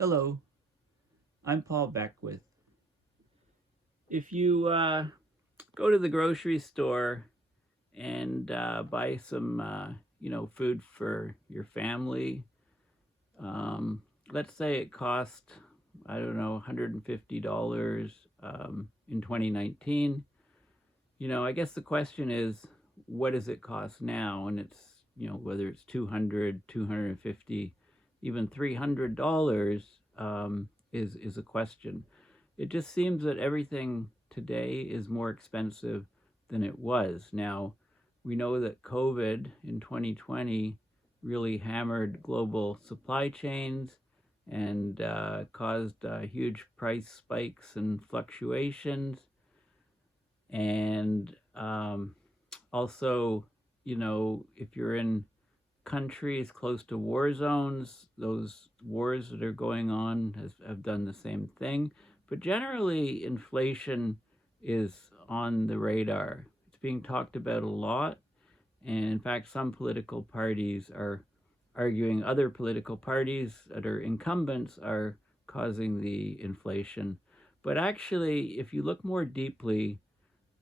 Hello, I'm Paul Beckwith. If you go to the grocery store and buy some, food for your family, um, let's say it cost, I don't know, $150 in 2019. I guess the question is, what does it cost now? And it's, whether it's 200, 250, even $300 is a question. It just seems that everything today is more expensive than it was. Now, we know that COVID in 2020 really hammered global supply chains and caused huge price spikes and fluctuations. And also, if you're in countries close to war zones, those wars that are going on have done the same thing. But generally, inflation is on the radar. It's being talked about a lot. And in fact, some political parties are arguing other political parties that are incumbents are causing the inflation. But actually, if you look more deeply,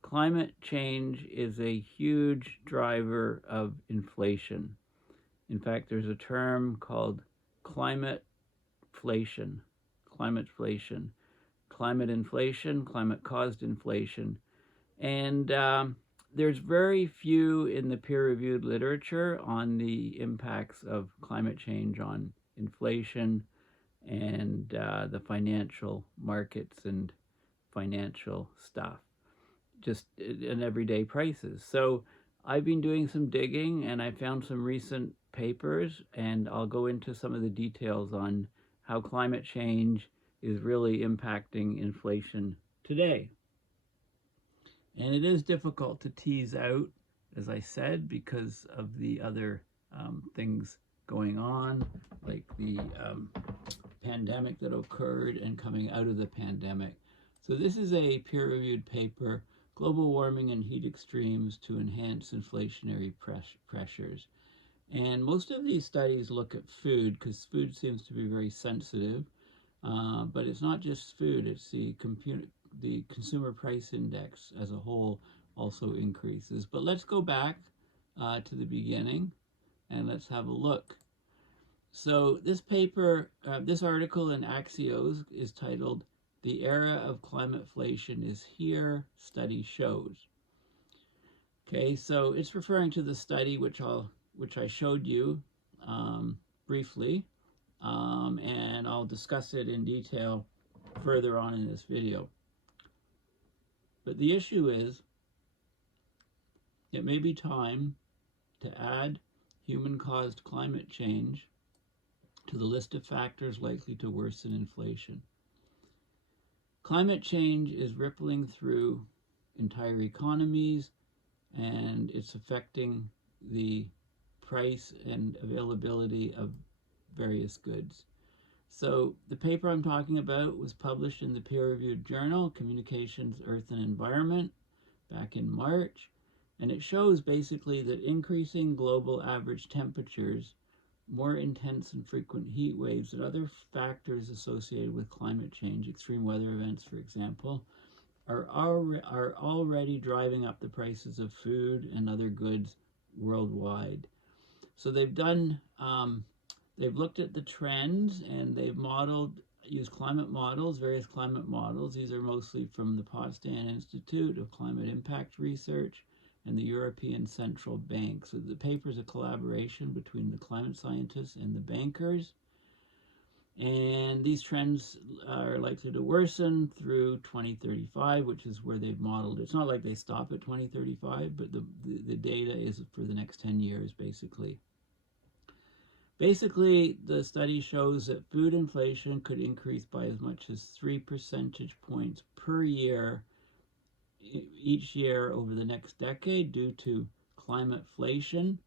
climate change is a huge driver of inflation. In fact, there's a term called climateflation, climateflation, climate inflation, climate caused inflation. And there's very few in the peer reviewed literature on the impacts of climate change on inflation and the financial markets and financial stuff, just in everyday prices. So I've been doing some digging and I found some recent papers, and I'll go into some of the details on how climate change is really impacting inflation today. And it is difficult to tease out, as I said, because of the other things going on, like the pandemic that occurred and coming out of the pandemic. So this is a peer-reviewed paper, Global Warming and Heat Extremes to Enhance Inflationary Pressures. And most of these studies look at food because food seems to be very sensitive. But it's not just food, it's the consumer price index as a whole also increases. But let's go back to the beginning and let's have a look. So this article in Axios is titled, "The Era of Climateflation is Here, Study Shows." Okay, so it's referring to the study which I showed you briefly, and I'll discuss it in detail further on in this video. But the issue is, it may be time to add human-caused climate change to the list of factors likely to worsen inflation. Climate change is rippling through entire economies, and it's affecting the price and availability of various goods. So the paper I'm talking about was published in the peer-reviewed journal Communications, Earth and Environment back in March, and it shows basically that increasing global average temperatures, more intense and frequent heat waves, and other factors associated with climate change, extreme weather events, for example, are already driving up the prices of food and other goods worldwide. So they've looked at the trends and they've used climate models, various climate models. These are mostly from the Potsdam Institute of Climate Impact Research and the European Central Bank. So the paper is a collaboration between the climate scientists and the bankers. And these trends are likely to worsen through 2035, which is where they've modeled. It's not like they stop at 2035, but the data is for the next 10 years, basically. Basically, the study shows that food inflation could increase by as much as 3 percentage points per year each year over the next decade due to climateflation,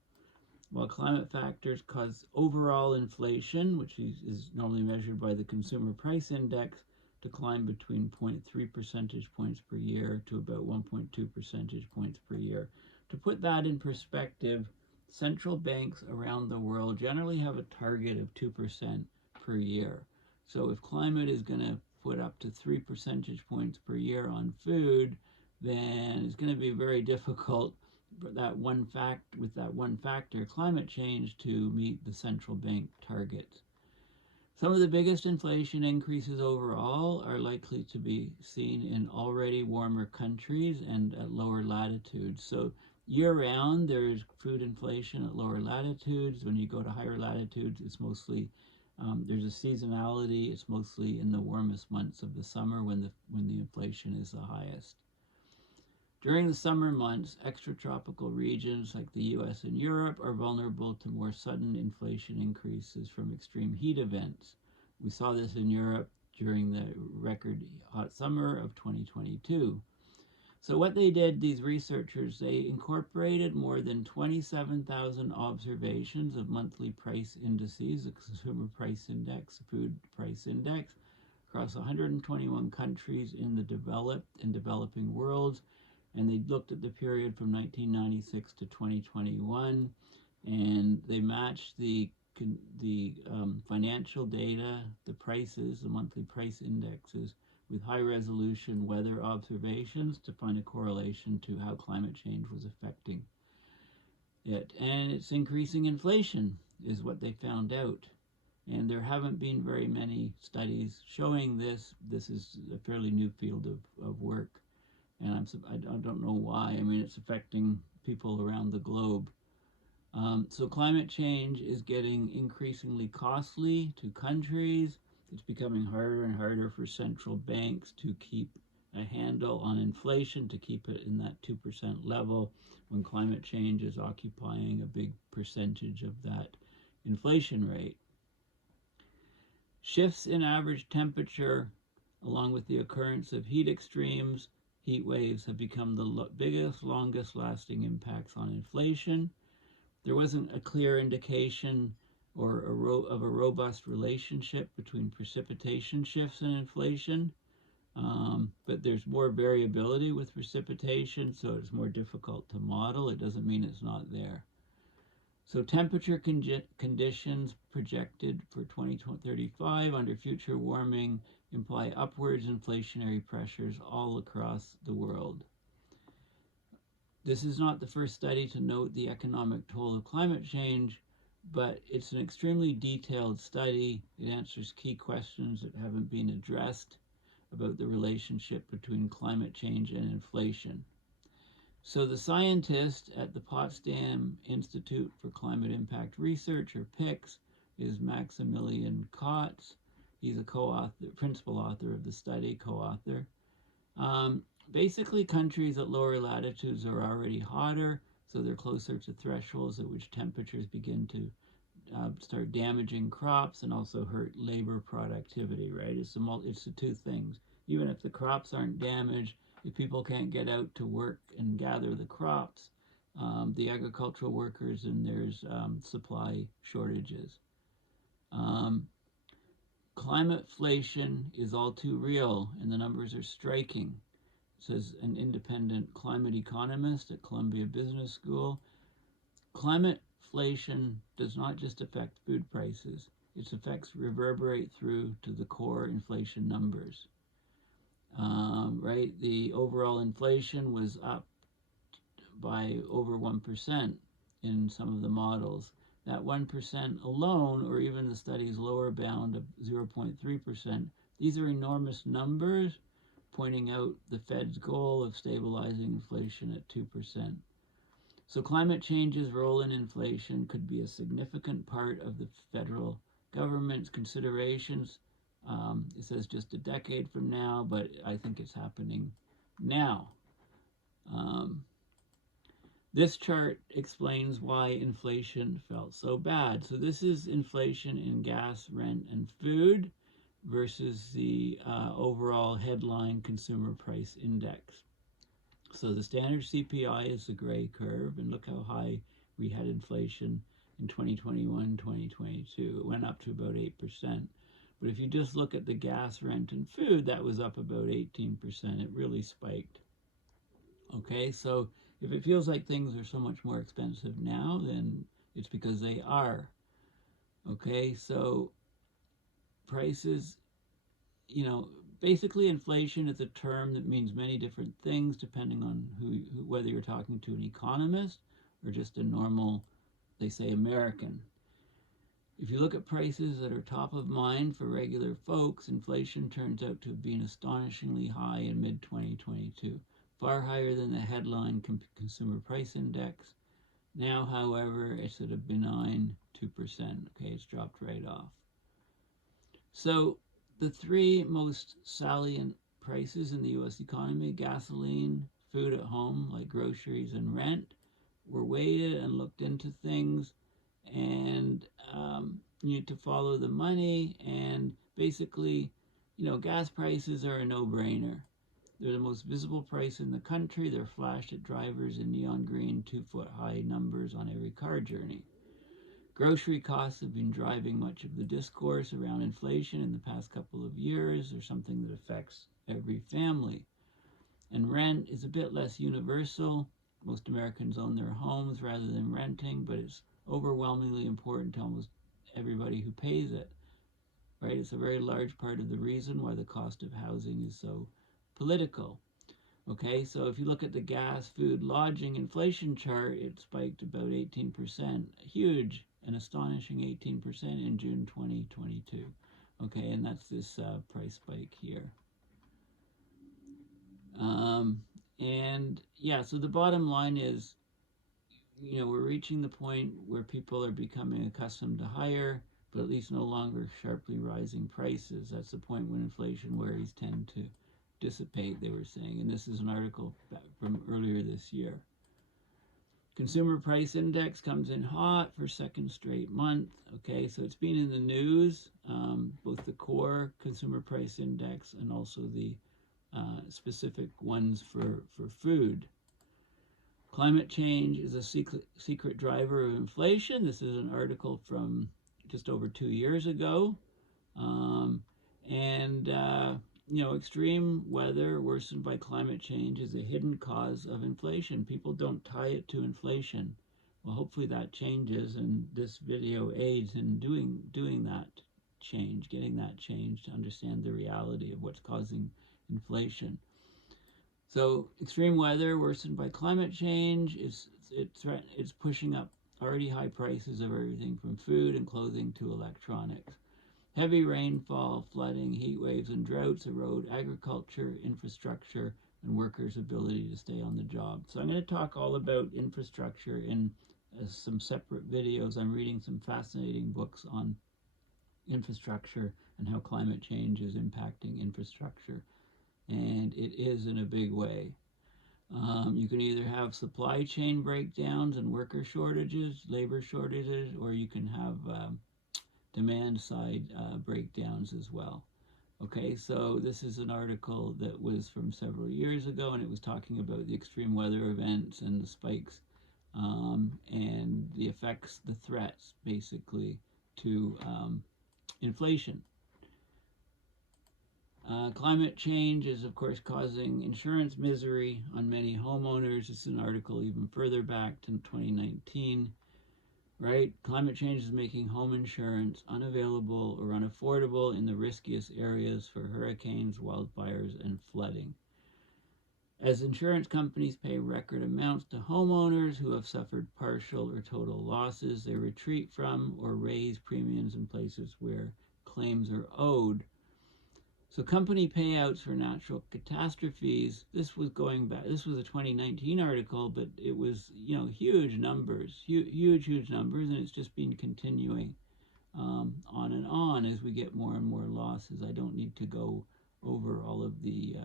while climate factors cause overall inflation, which is normally measured by the consumer price index, to climb between 0.3 percentage points per year to about 1.2 percentage points per year. To put that in perspective, central banks around the world generally have a target of 2% per year. So if climate is going to put up to 3 percentage points per year on food, then it's going to be very difficult for with that one factor, climate change, to meet the central bank targets. Some of the biggest inflation increases overall are likely to be seen in already warmer countries and at lower latitudes. So year-round, there's food inflation at lower latitudes. When you go to higher latitudes, it's mostly there's a seasonality. It's mostly in the warmest months of the summer when the inflation is the highest. During the summer months, extratropical regions like the US and Europe are vulnerable to more sudden inflation increases from extreme heat events. We saw this in Europe during the record hot summer of 2022. So what they did, these researchers, they incorporated more than 27,000 observations of monthly price indices, the Consumer Price Index, Food Price Index, across 121 countries in the developed and developing worlds. And they looked at the period from 1996 to 2021, and they matched the financial data, the prices, the monthly price indexes, with high-resolution weather observations to find a correlation to how climate change was affecting it. And it's increasing inflation is what they found out. And there haven't been very many studies showing this. This is a fairly new field of work. And I don't know why. I mean, it's affecting people around the globe. So climate change is getting increasingly costly to countries. It's becoming harder and harder for central banks to keep a handle on inflation, to keep it in that 2% level when climate change is occupying a big percentage of that inflation rate. Shifts in average temperature, along with the occurrence of heat extremes, heat waves, have become the biggest, longest lasting impacts on inflation. There wasn't a clear indication of a robust relationship between precipitation shifts and inflation, but there's more variability with precipitation, so it's more difficult to model. It doesn't mean it's not there. So temperature conditions projected for 2035 under future warming imply upwards inflationary pressures all across the world. This is not the first study to note the economic toll of climate change, but it's an extremely detailed study. It answers key questions that haven't been addressed about the relationship between climate change and inflation. So the scientist at the Potsdam Institute for Climate Impact Research, or PICS, is Maximilian Kotz. He's a principal author of the study, co-author. Basically, countries at lower latitudes are already hotter, so they're closer to thresholds at which temperatures begin to start damaging crops and also hurt labor productivity, right? It's the two things. Even if the crops aren't damaged, if people can't get out to work and gather the crops, the agricultural workers, and there's supply shortages. ClimateFlation is all too real, and the numbers are striking, says an independent climate economist at Columbia Business School. Climateflation does not just affect food prices. Its effects reverberate through to the core inflation numbers. Right? The overall inflation was up by over 1% in some of the models. That 1% alone, or even the study's lower bound of 0.3%, these are enormous numbers, pointing out the Fed's goal of stabilizing inflation at 2%. So climate change's role in inflation could be a significant part of the federal government's considerations. It says just a decade from now, but I think it's happening now. This chart explains why inflation felt so bad. So this is inflation in gas, rent, and food versus the overall headline consumer price index. So the standard CPI is the gray curve, and look how high we had inflation in 2021, 2022. It went up to about 8%. But if you just look at the gas, rent, and food, that was up about 18%. It really spiked. Okay, so if it feels like things are so much more expensive now, then it's because they are. Okay, so prices you know, basically inflation is a term that means many different things depending on whether you're talking to an economist or just a normal, they say, American. If you look at prices that are top of mind for regular folks, inflation turns out to have been astonishingly high in mid-2022, far higher than the headline consumer price index. Now, however, it's at a benign 2%. Okay, it's dropped right off. So the three most salient prices in the U.S. economy, gasoline, food at home like groceries and rent, were weighted and looked into things, and you need to follow the money. And basically, gas prices are a no-brainer. They're the most visible price in the country. They're flashed at drivers in neon green 2-foot-high numbers on every car journey. Grocery costs have been driving much of the discourse around inflation in the past couple of years. They're something that affects every family. And rent is a bit less universal. Most Americans own their homes rather than renting, but it's overwhelmingly important to almost everybody who pays it. Right? It's a very large part of the reason why the cost of housing is so political. Okay, so if you look at the gas, food, lodging inflation chart, it spiked about 18%, huge, an astonishing 18% in June 2022. Okay, and that's this price spike here. And yeah, so the bottom line is, we're reaching the point where people are becoming accustomed to higher, but at least no longer sharply rising prices. That's the point when inflation worries tend to dissipate, they were saying. And this is an article from earlier this year. Consumer price index comes in hot for second straight month. Okay, so it's been in the news, both the core consumer price index and also the specific ones for food. Climate change is a secret driver of inflation. This is an article from just over 2 years ago. Extreme weather worsened by climate change is a hidden cause of inflation. People don't tie it to inflation. Well, hopefully that changes, and this video aids in doing that change, getting that change to understand the reality of what's causing inflation. So extreme weather worsened by climate change is it's pushing up already high prices of everything from food and clothing to electronics. Heavy rainfall, flooding, heat waves, and droughts erode agriculture, infrastructure, and workers' ability to stay on the job. So I'm going to talk all about infrastructure in some separate videos. I'm reading some fascinating books on infrastructure and how climate change is impacting infrastructure. And it is in a big way. You can either have supply chain breakdowns and worker shortages, labor shortages, or you can have demand side breakdowns as well. Okay, so this is an article that was from several years ago, and it was talking about the extreme weather events and the spikes and the effects, the threats, basically, to inflation. Climate change is, of course, causing insurance misery on many homeowners. It's an article even further back to 2019. Right? Climate change is making home insurance unavailable or unaffordable in the riskiest areas for hurricanes, wildfires, and flooding. As insurance companies pay record amounts to homeowners who have suffered partial or total losses, they retreat from or raise premiums in places where claims are owed. So company payouts for natural catastrophes, this was going back, this was a 2019 article, but it was, huge numbers, huge numbers, and it's just been continuing on and on as we get more and more losses. I don't need to go over all of the,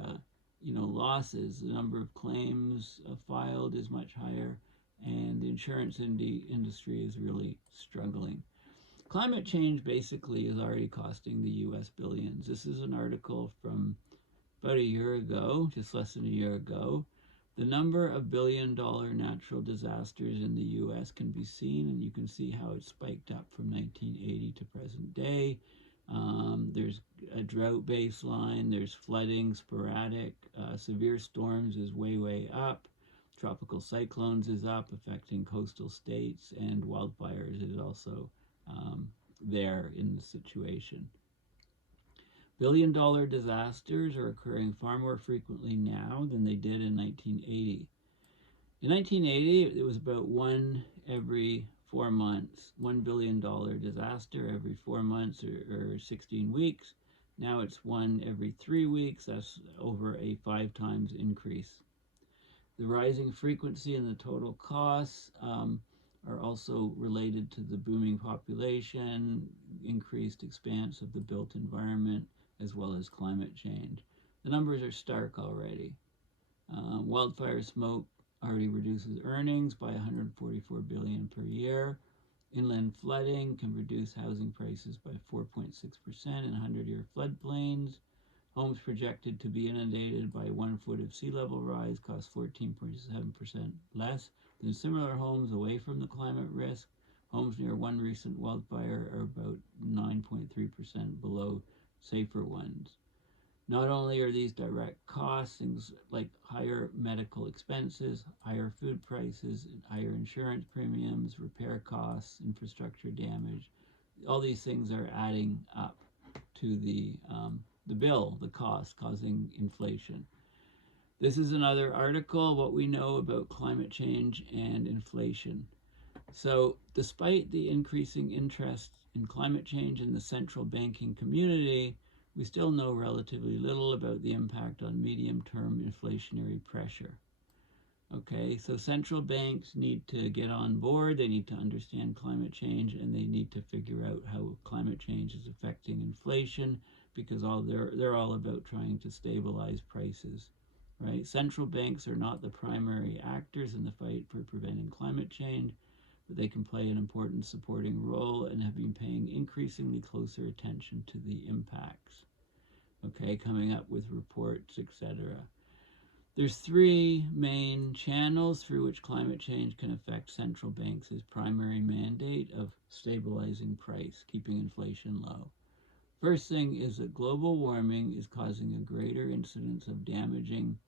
losses. The number of claims filed is much higher, and the insurance industry is really struggling. Climate change basically is already costing the U.S. billions. This is an article from about a year ago, just less than a year ago. The number of billion-dollar natural disasters in the U.S. can be seen, and you can see how it spiked up from 1980 to present day. There's a drought baseline, there's flooding, sporadic, severe storms is way up. Tropical cyclones is up, affecting coastal states, and wildfires is also there in the situation. Billion-dollar disasters are occurring far more frequently now than they did in 1980. In 1980, it was about one every 4 months, $1 billion disaster every 4 months or 16 weeks. Now it's one every 3 weeks. That's over a 5 times increase. The rising frequency and the total costs are also related to the booming population, increased expanse of the built environment, as well as climate change. The numbers are stark already. Wildfire smoke already reduces earnings by $144 billion per year. Inland flooding can reduce housing prices by 4.6% in 100-year floodplains. Homes projected to be inundated by 1 foot of sea level rise cost 14.7% less than similar homes away from the climate risk. Homes near one recent wildfire are about 9.3% below safer ones. Not only are these direct costs, things like higher medical expenses, higher food prices, higher insurance premiums, repair costs, infrastructure damage, all these things are adding up to the bill, the cost, causing inflation. This is another article, what we know about climate change and inflation. So despite the increasing interest in climate change in the central banking community, we still know relatively little about the impact on medium-term inflationary pressure. Okay, so central banks need to get on board, they need to understand climate change, and they need to figure out how climate change is affecting inflation, because they're all about trying to stabilize prices, right? Central banks are not the primary actors in the fight for preventing climate change, but they can play an important supporting role and have been paying increasingly closer attention to the impacts, okay, coming up with reports, etc. There's 3 main channels through which climate change can affect central banks' primary mandate of stabilizing price, keeping inflation low. First thing is that global warming is causing a greater incidence of damaging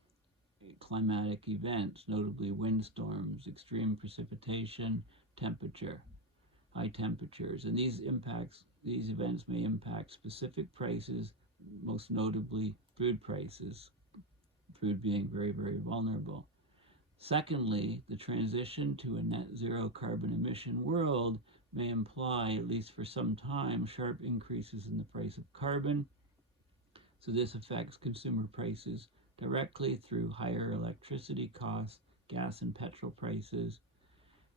climatic events, notably windstorms, extreme precipitation, temperature, high temperatures. And these events may impact specific prices, most notably food prices, food being very, very vulnerable. Secondly, the transition to a net zero carbon emission world may imply, at least for some time, sharp increases in the price of carbon. So this affects consumer prices directly through higher electricity costs, gas and petrol prices,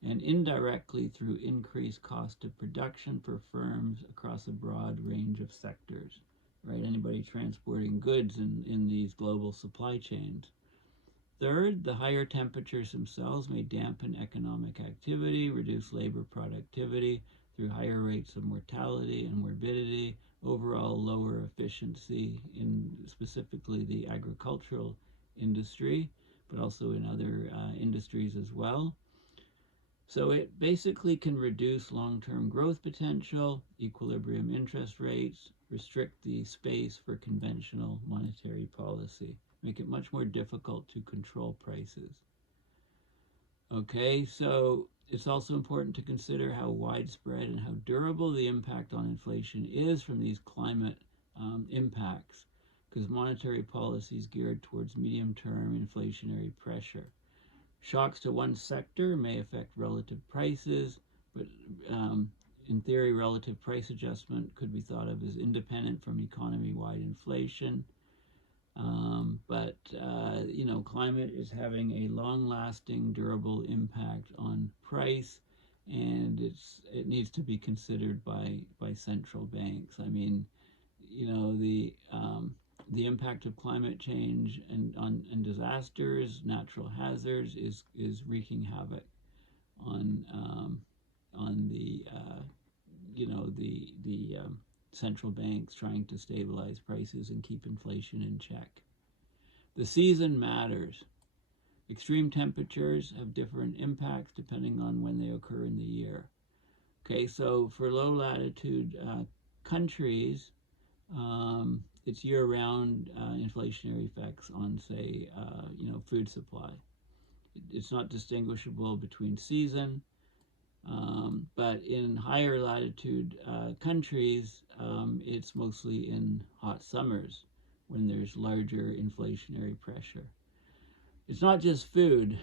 and indirectly through increased cost of production for firms across a broad range of sectors, right? Anybody transporting goods in these global supply chains. Third, the higher temperatures themselves may dampen economic activity, reduce labor productivity through higher rates of mortality and morbidity, overall lower efficiency in specifically the agricultural industry, but also in other industries as well. So it basically can reduce long-term growth potential, equilibrium interest rates, restrict the space for conventional monetary policy, make it much more difficult to control prices. Okay, so it's also important to consider how widespread and how durable the impact on inflation is from these climate impacts, because monetary policy is geared towards medium-term inflationary pressure. Shocks to one sector may affect relative prices, but in theory, relative price adjustment could be thought of as independent from economy-wide inflation. But climate is having a long-lasting, durable impact on price, and it needs to be considered by central banks. I mean, the impact of climate change and disasters, natural hazards is wreaking havoc on the central banks trying to stabilize prices and keep inflation in check. The season matters. Extreme temperatures have different impacts depending on when they occur in the year. Okay, so for low latitude countries, it's year-round inflationary effects on, say, food supply. It's not distinguishable between season. But in higher latitude countries, it's mostly in hot summers when there's larger inflationary pressure. It's not just food.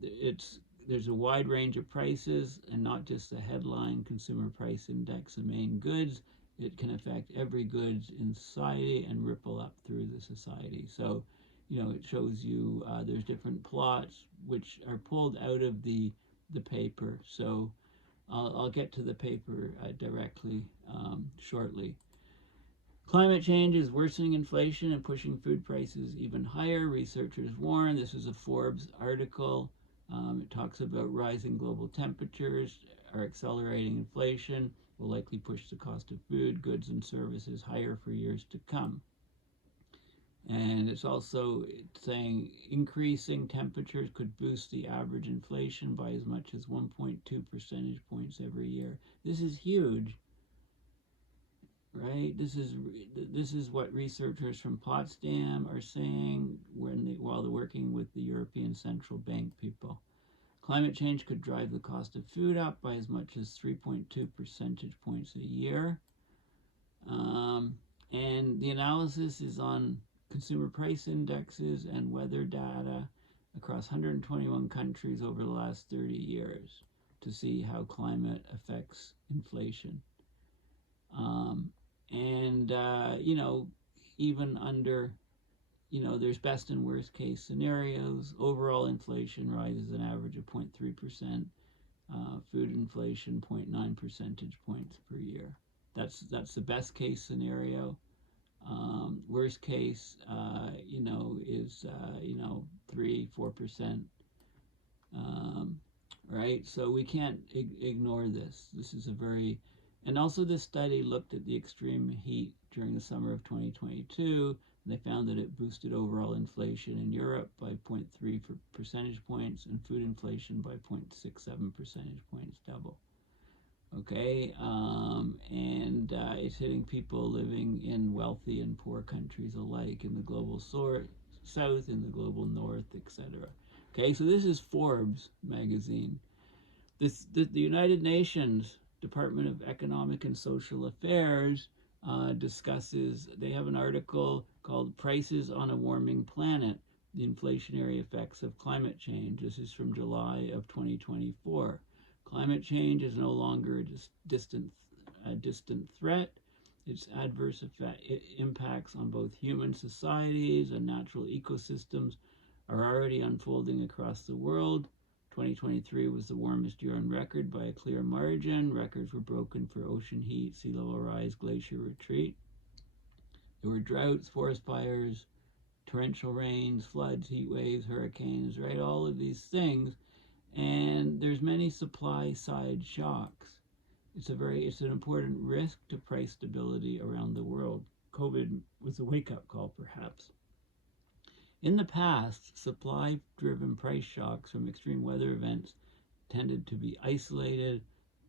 There's a wide range of prices, and not just the headline consumer price index of main goods. It can affect every goods in society and ripple up through the society. So, it shows you there's different plots which are pulled out of the paper. So I'll get to the paper directly shortly. Climate change is worsening inflation and pushing food prices even higher, researchers warn. This is a Forbes article. It talks about rising global temperatures are accelerating inflation, will likely push the cost of food, goods, and services higher for years to come. And it's also saying increasing temperatures could boost the average inflation by as much as 1.2 percentage points every year. This is huge, right? This is what researchers from Potsdam are saying while they're working with the European Central Bank people. Climate change could drive the cost of food up by as much as 3.2 percentage points a year. And the analysis is on consumer price indexes and weather data across 121 countries over the last 30 years to see how climate affects inflation. Even under, there's best and worst case scenarios. Overall inflation rises an average of 0.3%. Food inflation 0.9 percentage points per year. That's the best case scenario. Worst case, is 3-4%. Right? So we can't ignore this. This is and also this study looked at the extreme heat during the summer of 2022. And they found that it boosted overall inflation in Europe by 0.3 percentage points and food inflation by 0.67 percentage points, double. Okay, and it's hitting people living in wealthy and poor countries alike, in the global south, in the global north, etc. Okay, so this is Forbes magazine. The United Nations Department of Economic and Social Affairs discusses, they have an article called Prices on a Warming Planet, the Inflationary Effects of Climate Change. This is from July of 2024. Climate change is no longer a distant threat. Its adverse impacts on both human societies and natural ecosystems are already unfolding across the world. 2023 was the warmest year on record by a clear margin. Records were broken for ocean heat, sea level rise, glacier retreat. There were droughts, forest fires, torrential rains, floods, heat waves, hurricanes, right? All of these things. And there's many supply side shocks. It's an important risk to price stability around the world. COVID was a wake-up call, perhaps. In the past, supply-driven price shocks from extreme weather events tended to be isolated,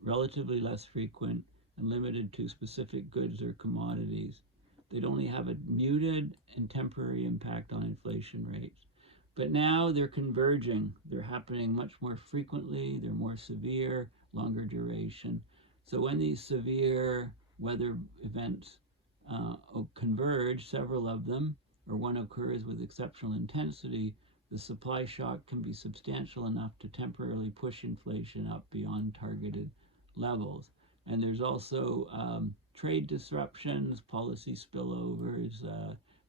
relatively less frequent, and limited to specific goods or commodities. They'd only have a muted and temporary impact on inflation rates. But now they're converging. They're happening much more frequently. They're more severe, longer duration. So when these severe weather events converge, several of them, or one occurs with exceptional intensity, the supply shock can be substantial enough to temporarily push inflation up beyond targeted levels. And there's also trade disruptions, policy spillovers,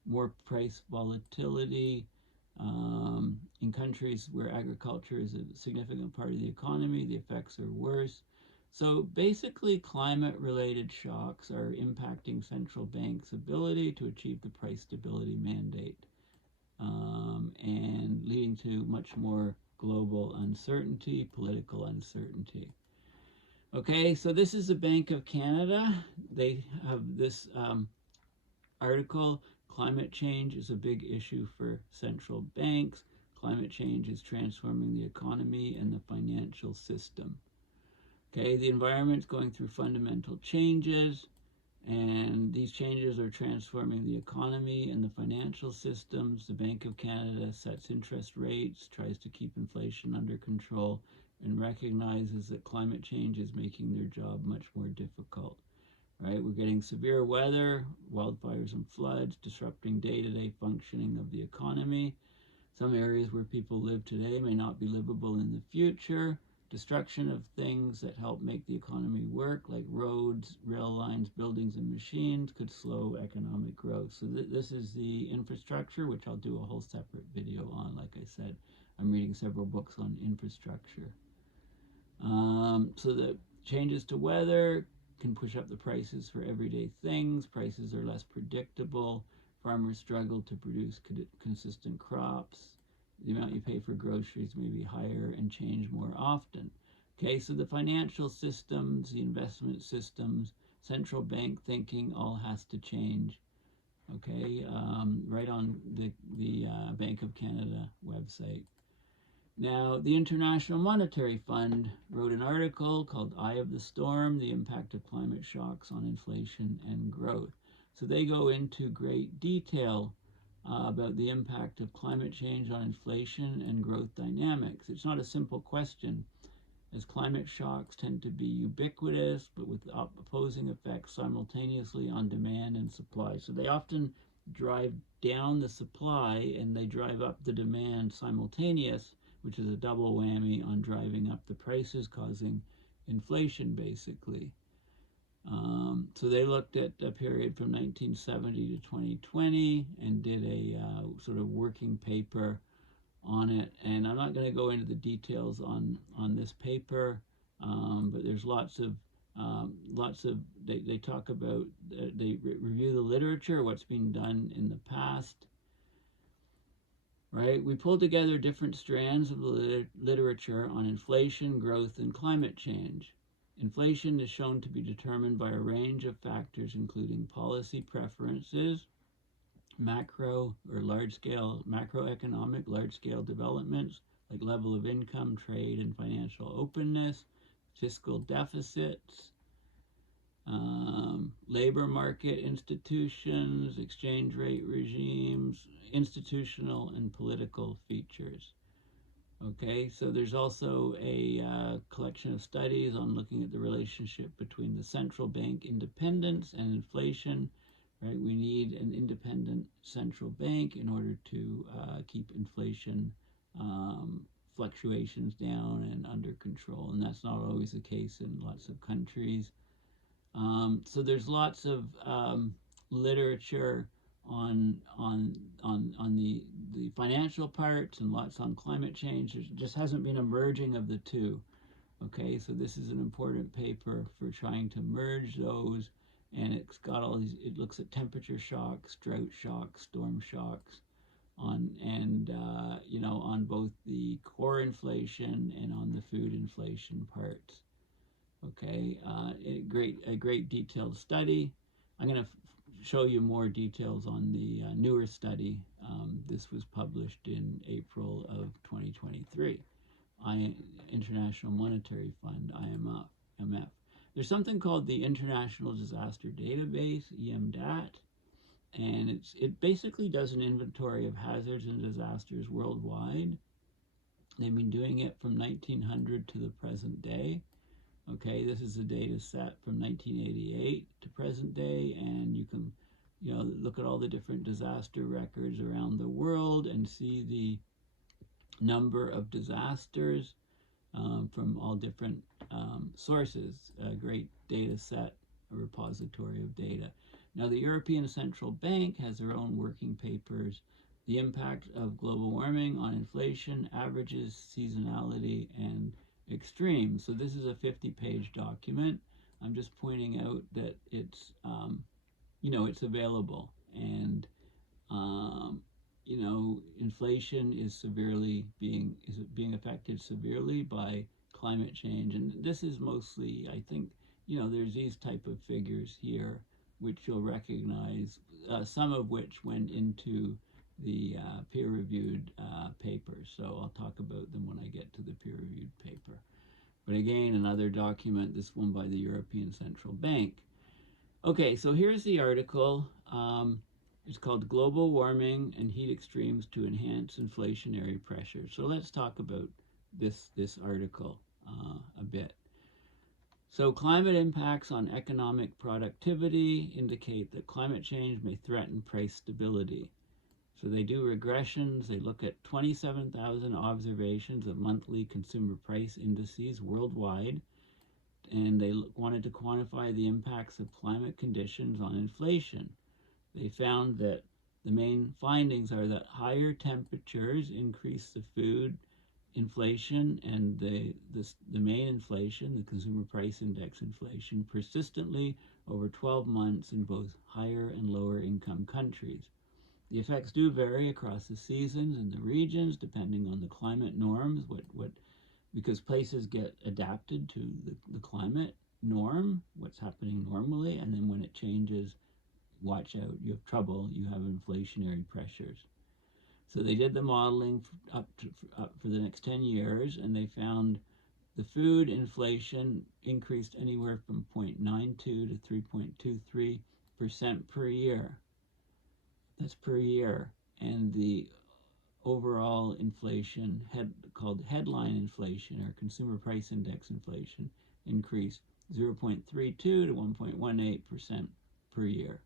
more price volatility. In countries where agriculture is a significant part of the economy, the effects are worse. So basically, climate-related shocks are impacting central banks' ability to achieve the price stability mandate, and leading to much more global uncertainty, political uncertainty. Okay, so this is the Bank of Canada. They have this article, Climate Change is a Big Issue for Central Banks. Climate change is transforming the economy and the financial system. Okay, the environment's going through fundamental changes, and these changes are transforming the economy and the financial systems. The Bank of Canada sets interest rates, tries to keep inflation under control, and recognizes that climate change is making their job much more difficult. Right? We're getting severe weather, wildfires and floods, disrupting day-to-day functioning of the economy. Some areas where people live today may not be livable in the future. Destruction of things that help make the economy work, like roads, rail lines, buildings, and machines, could slow economic growth. So this is the infrastructure, which I'll do a whole separate video on. Like I said, I'm reading several books on infrastructure. So the changes to weather can push up the prices for everyday things. Prices are less predictable. Farmers struggle to produce consistent crops. The amount you pay for groceries may be higher and change more often. Okay, so the financial systems, the investment systems, central bank thinking all has to change. Okay, right on the Bank of Canada website. Now, the International Monetary Fund wrote an article called Eye of the Storm, the Impact of Climate Shocks on Inflation and Growth. So they go into great detail about the impact of climate change on inflation and growth dynamics. It's not a simple question, as climate shocks tend to be ubiquitous, but with opposing effects simultaneously on demand and supply. So they often drive down the supply and they drive up the demand simultaneous, which is a double whammy on driving up the prices, causing inflation, basically. So they looked at a period from 1970 to 2020 and did a sort of working paper on it. And I'm not going to go into the details on this paper, but there's lots of they talk about, they review the literature, what's been done in the past. Right? We pulled together different strands of the literature on inflation, growth, and climate change. Inflation is shown to be determined by a range of factors, including policy preferences, macro or large-scale, macroeconomic large-scale developments like level of income, trade, and financial openness, fiscal deficits, labor market institutions, exchange rate regimes, institutional and political features. Okay, so there's also a collection of studies on looking at the relationship between the central bank independence and inflation. Right, we need an independent central bank in order to keep inflation fluctuations down and under control, and that's not always the case in lots of countries. So there's lots of literature on the financial parts and lots on climate change. There just hasn't been a merging of the two. Okay, so this is an important paper for trying to merge those, and it's got all these, it looks at temperature shocks, drought shocks, storm shocks, on on both the core inflation and on the food inflation parts. Okay, a great detailed study. I'm going to show you more details on the newer study. This was published in April of 2023. International Monetary Fund, IMF. There's something called the International Disaster Database, EMDAT, and it basically does an inventory of hazards and disasters worldwide. They've been doing it from 1900 to the present day. Okay, this is a data set from 1988 to present day, and you can, look at all the different disaster records around the world and see the number of disasters from all different sources. A great data set, a repository of data. Now, the European Central Bank has their own working papers. The impact of global warming on inflation, averages, seasonality, and extreme. So this is a 50-page document. I'm just pointing out that it's it's available, and inflation is being affected severely by climate change, and this is mostly, I think, there's these type of figures here which you'll recognize, some of which went into the peer-reviewed papers. So I'll talk about them when I get to the peer-reviewed paper. But again, another document, this one by the European Central Bank. Okay, so here's the article. It's called Global Warming and Heat Extremes to Enhance Inflationary Pressure. So let's talk about this article. a bit. So climate impacts on economic productivity indicate that climate change may threaten price stability. So they do regressions. They look at 27,000 observations of monthly consumer price indices worldwide, and they wanted to quantify the impacts of climate conditions on inflation. They found that the main findings are that higher temperatures increase the food inflation and the main inflation, the consumer price index inflation, persistently over 12 months in both higher and lower income countries. The effects do vary across the seasons and the regions depending on the climate norms, because places get adapted to the climate norm, what's happening normally, and then when it changes, watch out, you have trouble, you have inflationary pressures. So they did the modeling up for the next 10 years, and they found the food inflation increased anywhere from 0.92 to 3.23% per year. That's per year. And the overall inflation, called headline inflation or consumer price index inflation, increased 0.32 to 1.18% per year.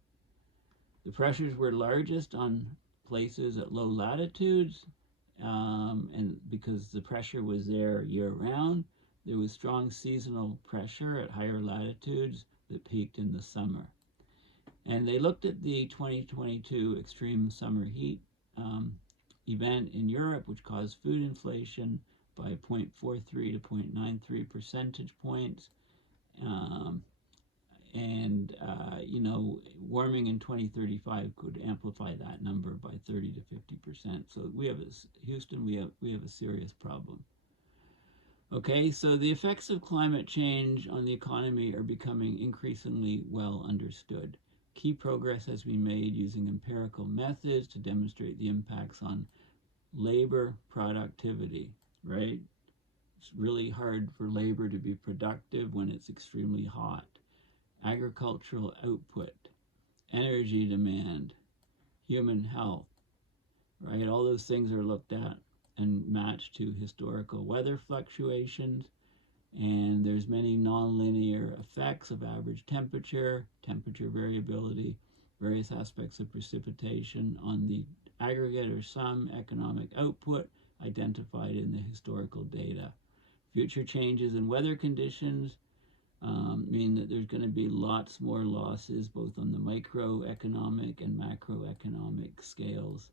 The pressures were largest on places at low latitudes, and because the pressure was there year-round. There was strong seasonal pressure at higher latitudes that peaked in the summer. And they looked at the 2022 extreme summer heat event in Europe, which caused food inflation by 0.43 to 0.93 percentage points. Warming in 2035 could amplify that number by 30 to 50%. So Houston, we have a serious problem. Okay, so the effects of climate change on the economy are becoming increasingly well understood. Key progress has been made using empirical methods to demonstrate the impacts on labor productivity, right? It's really hard for labor to be productive when it's extremely hot. Agricultural output, energy demand, human health, right? All those things are looked at and matched to historical weather fluctuations. And there's many nonlinear effects of average temperature variability, various aspects of precipitation on the aggregate or sum economic output identified in the historical data. Future changes in weather conditions mean that there's going to be lots more losses both on the microeconomic and macroeconomic scales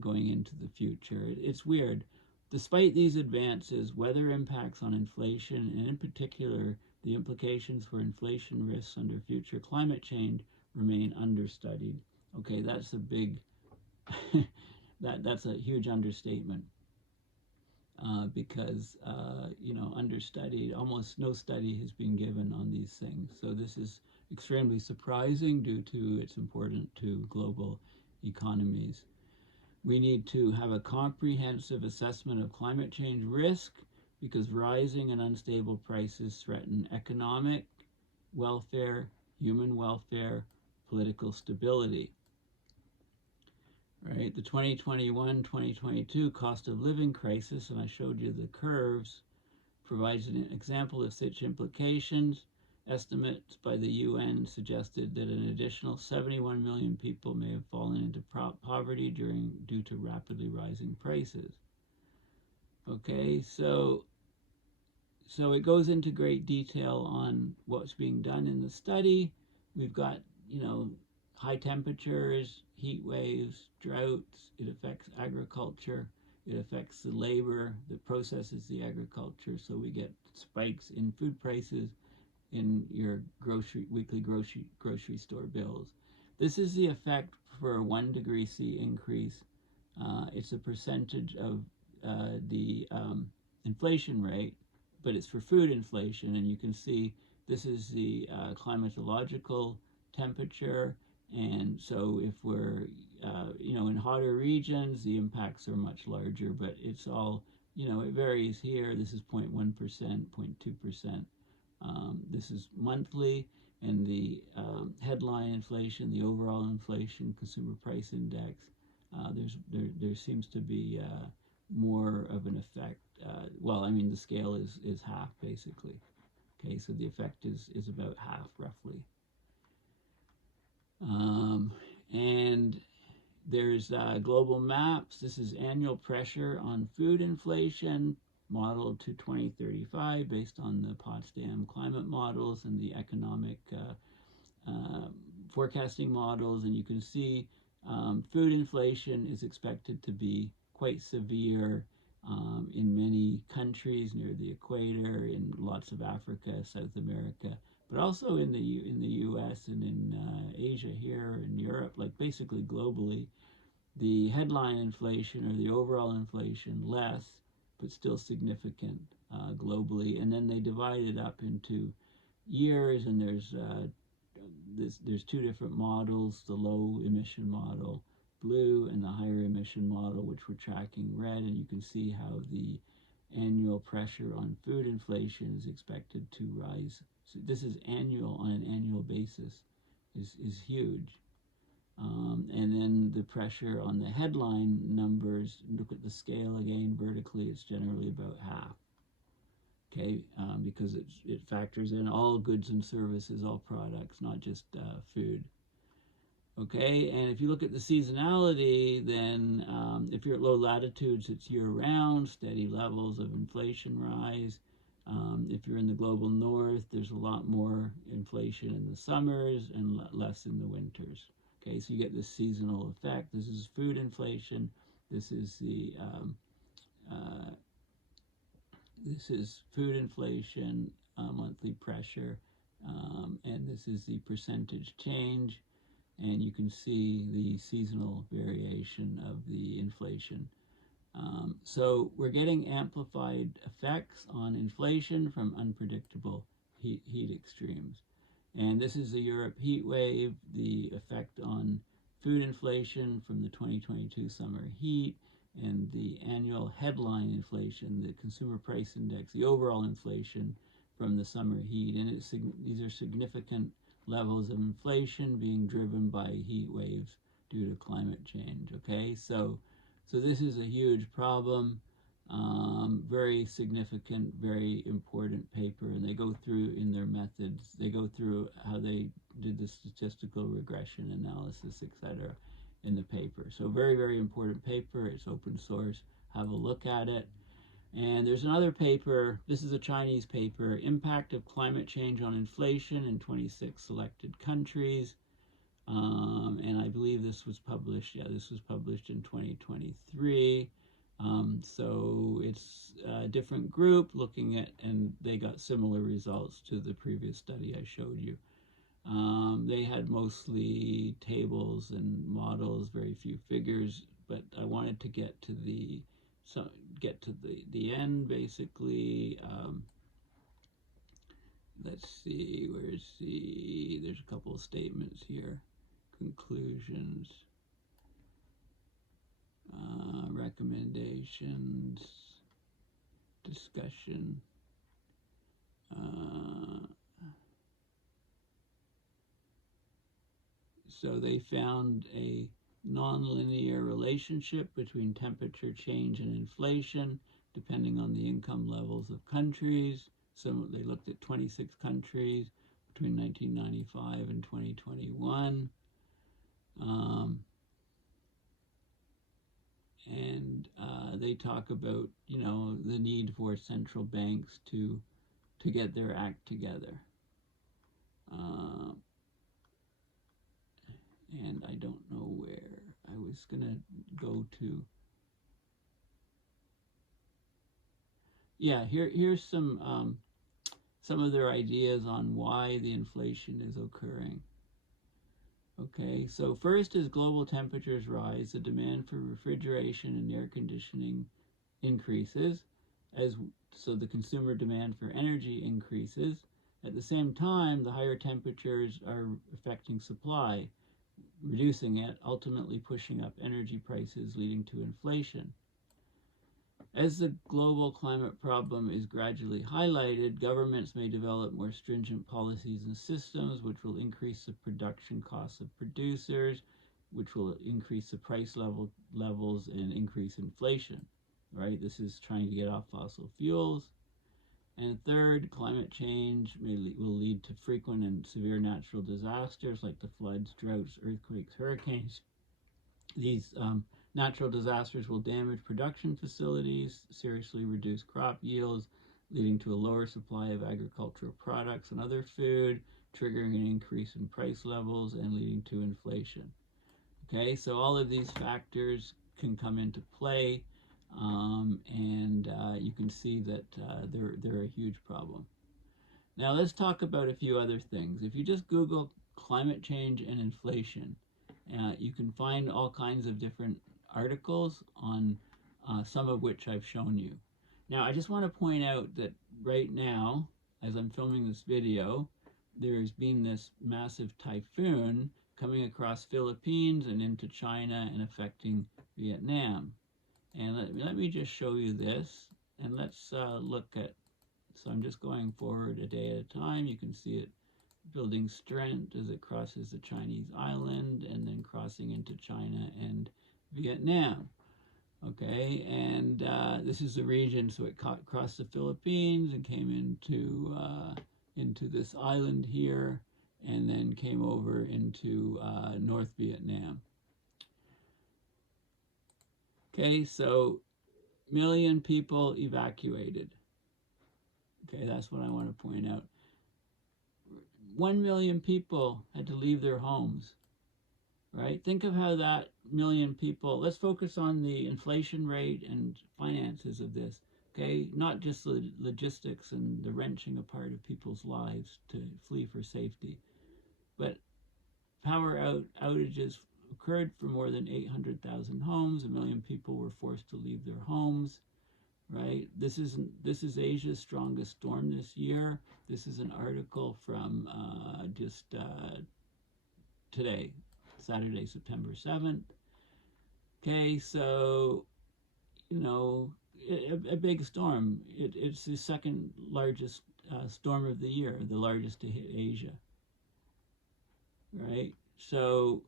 going into the future. It's weird. Despite these advances, weather impacts on inflation, and in particular the implications for inflation risks under future climate change, remain understudied. Okay, that's a big, that's a huge understatement. Because understudied, almost no study has been given on these things. So this is extremely surprising due to its importance to global economies. We need to have a comprehensive assessment of climate change risk because rising and unstable prices threaten economic welfare, human welfare, political stability. Right, the 2021-2022 cost of living crisis, and I showed you the curves, provides an example of such implications. Estimates by the UN suggested that an additional 71 million people may have fallen into poverty due to rapidly rising prices. Okay, so it goes into great detail on what's being done in the study. We've got, high temperatures, heat waves, droughts. It affects agriculture. It affects the labor that processes the agriculture. So we get spikes in food prices in your weekly grocery store bills. This is the effect for a 1 degree C increase. It's a percentage of the inflation rate, but it's for food inflation. And you can see this is the climatological temperature. And so if we're, in hotter regions, the impacts are much larger, but it's all, it varies here. This is 0.1%, 0.2%. This is monthly, and the headline inflation, the overall inflation, consumer price index, there seems to be more of an effect well, I mean, the scale is half, basically. Okay, so the effect is about half, roughly. And there's global maps. This is annual pressure on food inflation, modeled to 2035 based on the Potsdam climate models and the economic forecasting models. And you can see food inflation is expected to be quite severe in many countries near the equator, in lots of Africa, South America, but also in the U.S. and in Asia here, in Europe, like basically globally. The headline inflation, or the overall inflation, less, but still significant globally. And then they divide it up into years, and there's two different models: the low emission model, blue, and the higher emission model, which we're tracking, red. And you can see how the annual pressure on food inflation is expected to rise. So this is annual, on an annual basis, is huge. And then the pressure on the headline numbers, look at the scale again vertically, it's generally about half. Okay, because it factors in all goods and services, all products, not just food. Okay, and if you look at the seasonality, then if you're at low latitudes, it's year-round, steady levels of inflation rise. If you're in the global north, there's a lot more inflation in the summers and less in the winters. Okay, so you get this seasonal effect. This is food inflation. This is the food inflation, monthly pressure, and this is the percentage change. And you can see the seasonal variation of the inflation. So we're getting amplified effects on inflation from unpredictable heat extremes. And this is the Europe heat wave, the effect on food inflation from the 2022 summer heat, and the annual headline inflation, the consumer price index, the overall inflation from the summer heat. And these are significant levels of inflation being driven by heat waves due to climate change. Okay, so this is a huge problem. Very significant, very important paper, and they go through in their methods, they go through how they did the statistical regression analysis, etc., in the paper. So very, very important paper. It's open source. Have a look at it. And there's another paper, this is a Chinese paper, Impact of Climate Change on Inflation in 26 Selected Countries. And I believe this was published, this was published in 2023. So it's a different group looking at, and they got similar results to the previous study I showed you. They had mostly tables and models, very few figures, but I wanted to get to the end, basically. Let's see, there's a couple of statements here, conclusions, recommendations, discussion. So they found a nonlinear relationship between temperature change and inflation, depending on the income levels of countries. So they looked at 26 countries between 1995 and 2021. And they talk about, the need for central banks to get their act together. And I don't know where I was going to go to. Yeah, here's some of their ideas on why the inflation is occurring. Okay, so first, as global temperatures rise, the demand for refrigeration and air conditioning increases, so the consumer demand for energy increases. At the same time, the higher temperatures are affecting supply, reducing it, ultimately pushing up energy prices, leading to inflation. As the global climate problem is gradually highlighted, governments may develop more stringent policies and systems, which will increase the production costs of producers, which will increase the price levels and increase inflation. right? This is trying to get off fossil fuels. And third, climate change will lead to frequent and severe natural disasters like the floods, droughts, earthquakes, hurricanes. These natural disasters will damage production facilities, seriously reduce crop yields, leading to a lower supply of agricultural products and other food, triggering an increase in price levels and leading to inflation. Okay, so all of these factors can come into play, and you can see that they're a huge problem. Now let's talk about a few other things. If you just Google climate change and inflation, you can find all kinds of different articles on some of which I've shown you. Now I just want to point out that right now, as I'm filming this video, there's been this massive typhoon coming across Philippines and into China and affecting Vietnam. And let me just show you this, and let's look at, so I'm just going forward a day at a time. You can see it building strength as it crosses the Chinese island and then crossing into China and Vietnam. Okay, and this is the region, so it crossed the Philippines and came into this island here, and then came over into North Vietnam. Okay, so million people evacuated. Okay, that's what I want to point out. 1 million people had to leave their homes, right? Think of how that million people, let's focus on the inflation rate and finances of this, okay? Not just the logistics and the wrenching apart of people's lives to flee for safety, but power outages occurred for more than 800,000 homes. 1 million people were forced to leave their homes, right? This is Asia's strongest storm this year. This is an article from just today, Saturday, September 7th. Okay, so, you know, a big storm. It's the second largest storm of the year, the largest to hit Asia, right? So,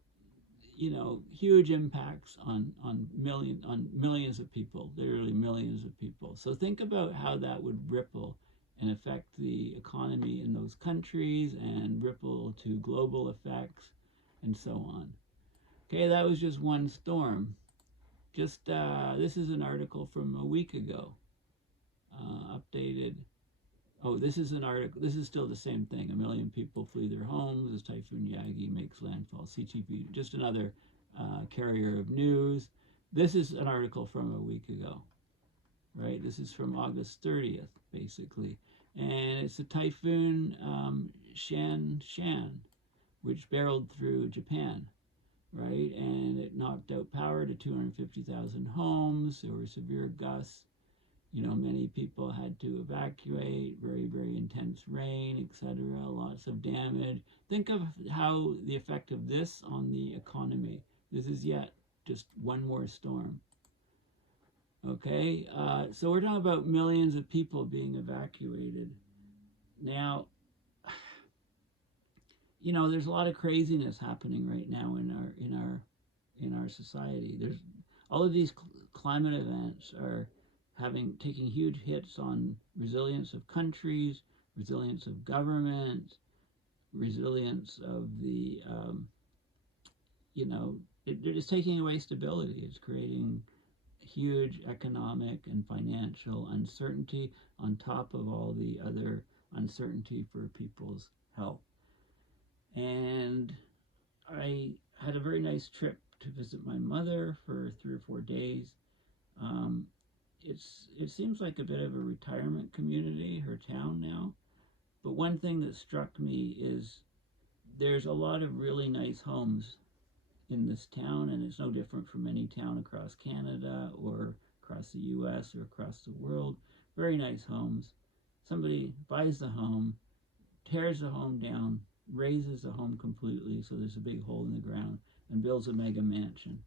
you know, huge impacts on millions of people, literally millions of people. So think about how that would ripple and affect the economy in those countries and ripple to global effects and so on. Okay, that was just one storm. Just this is an article from a week ago, updated. Oh, this is an article. This is still the same thing. 1 million people flee their homes as Typhoon Yagi makes landfall. CTV, just another carrier of news. This is an article from a week ago, right? This is from August 30th, basically. And it's a typhoon Shan, which barreled through Japan, right? And it knocked out power to 250,000 homes. There were severe gusts. You know, many people had to evacuate, very, very intense rain, etc., lots of damage. Think of how the effect of this on the economy. This is yet just one more storm. Okay, so we're talking about millions of people being evacuated. Now, you know, there's a lot of craziness happening right now in our society. There's all of these climate events are taking huge hits on resilience of countries, resilience of governments, resilience of the, you know, it's taking away stability. It's creating huge economic and financial uncertainty on top of all the other uncertainty for people's health. And I had a very nice trip to visit my mother for 3 or 4 days. It seems like a bit of a retirement community, her town now. But one thing that struck me is there's a lot of really nice homes in this town, and it's no different from any town across Canada or across the US or across the world. Very nice homes. Somebody buys the home, tears the home down, raises the home completely so there's a big hole in the ground, and builds a mega mansion.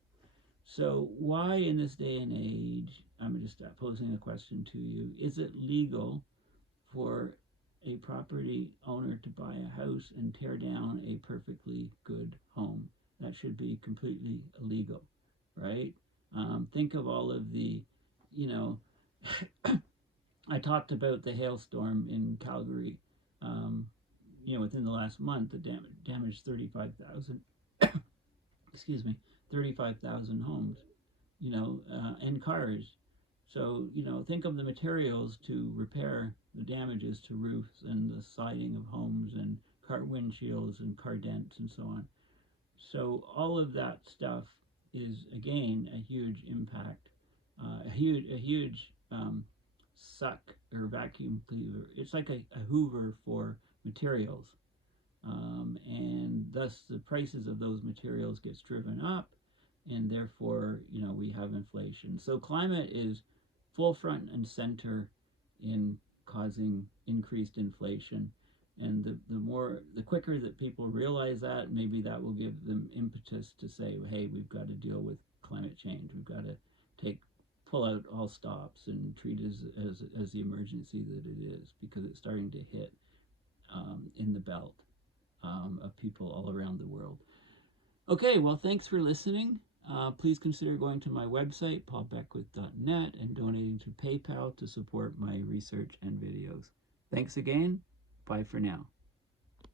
So why in this day and age, I'm just posing a question to you, is it legal for a property owner to buy a house and tear down a perfectly good home? That should be completely illegal, right? Think of all of the, you know, I talked about the hailstorm in Calgary. Um, within the last month, the damaged 35,000. Excuse me, 35,000 homes. And cars. So, think of the materials to repair the damages to roofs and the siding of homes and car windshields and car dents and so on. So all of that stuff is again a huge impact, a huge suck or vacuum cleaver. It's like a Hoover for materials, and thus the prices of those materials gets driven up, and therefore we have inflation. So climate is full front and center in causing increased inflation, and the quicker that people realize that, maybe that will give them impetus to say, hey, we've got to deal with climate change. We've got to pull out all stops and treat it as the emergency that it is, because it's starting to hit in the belt of people all around the world. Okay, well, thanks for listening. Please consider going to my website, paulbeckwith.net, and donating to PayPal to support my research and videos. Thanks again. Bye for now.